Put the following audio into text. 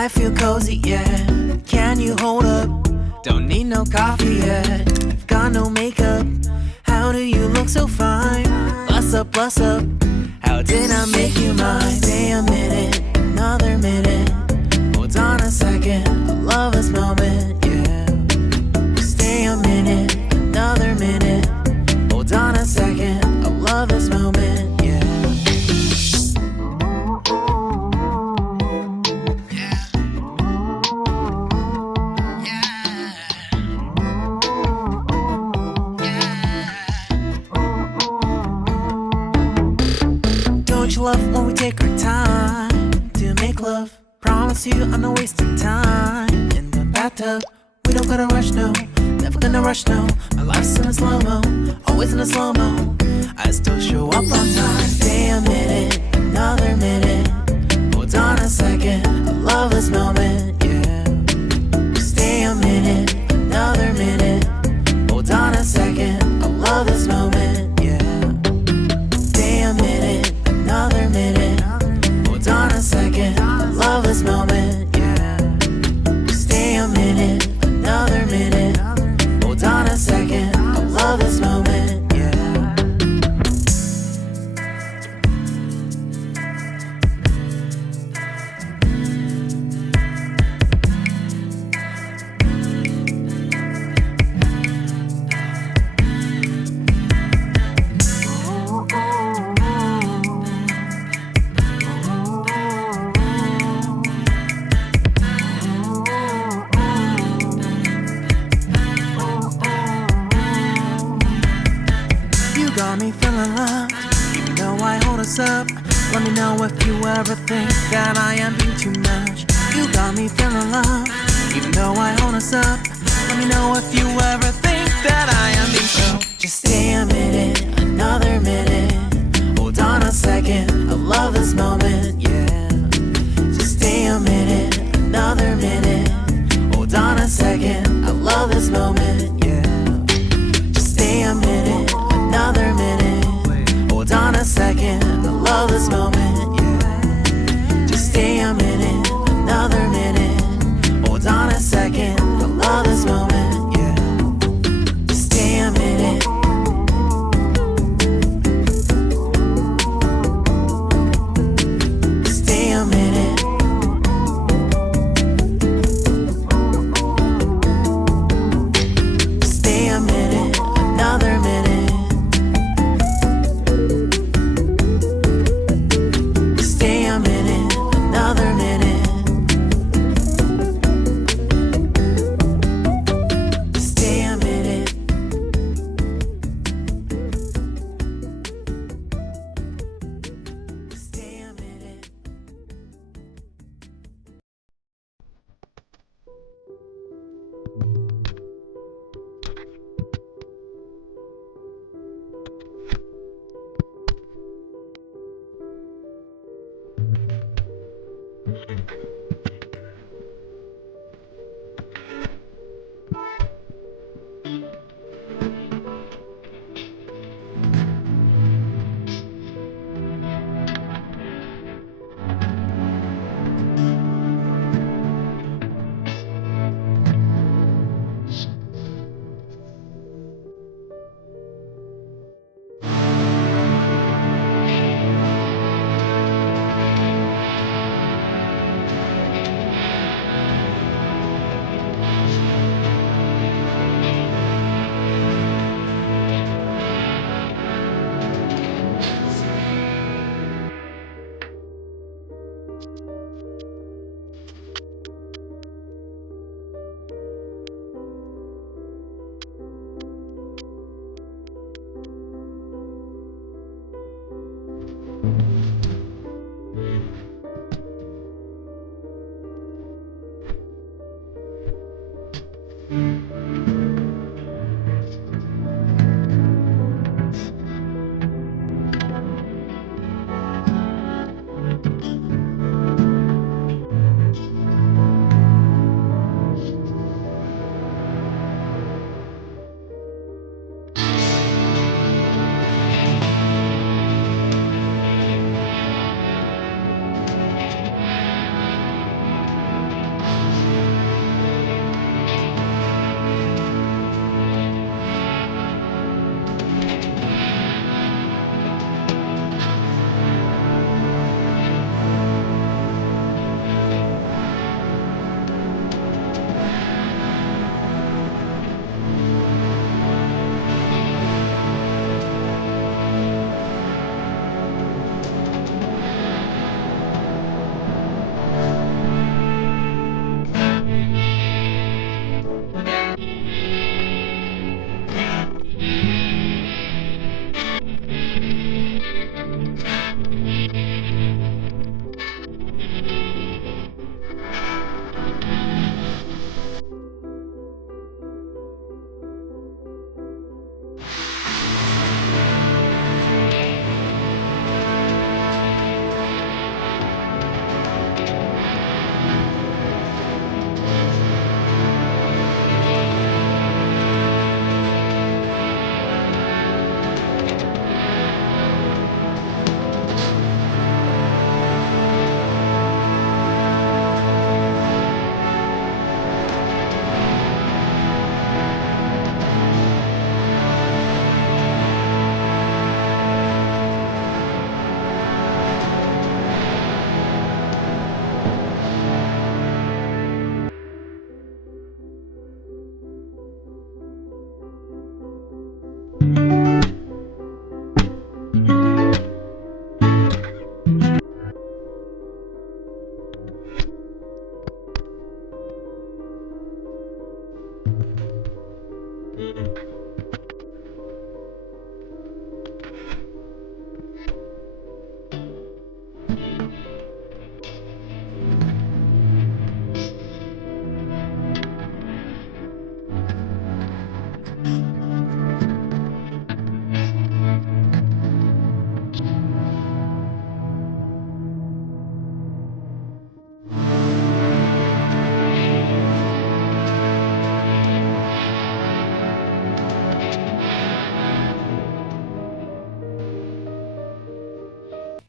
I feel cozy, yeah. Can you hold up? Don't need no coffee yet. I've got no makeup. How do you look so fine? Bust up, bust up. How did I make you mine? Stay a minute, another minute. Hold on a second, I love this moment, yeah. Stay a minute, another minute. Hold on a second, I love this moment, yeah. Don't you love when we take our time to make love? Promise you I'm not wasting time in the bathtub. We don't gotta rush, no. Never gonna rush, no. My life's in a slow-mo, always in a slow-mo. I still show up on time. Stay a minute, another minute. Hold on a second, I love this moment, yeah. Stay a minute, another minute. Hold on a second, I love this moment, yeah. Stay a minute, another minute. Hold on a second, I love this moment, yeah. Stay a minute, another minute. Hold on a second, I love this moment, yeah. You got me feeling loved, even though I hold us up. Let me know if you ever think that I am being too much. You got me feeling loved, even though I hold us up. Let me know if you ever think that I am being so. Just stay a minute, another minute. Hold on a second, I love this moment, yeah. Just stay a minute, another minute. Hold on a second, I love this moment, yeah. Just stay a minute, another minute. Hold on a second, I love this moment, yeah. Just stay a minute.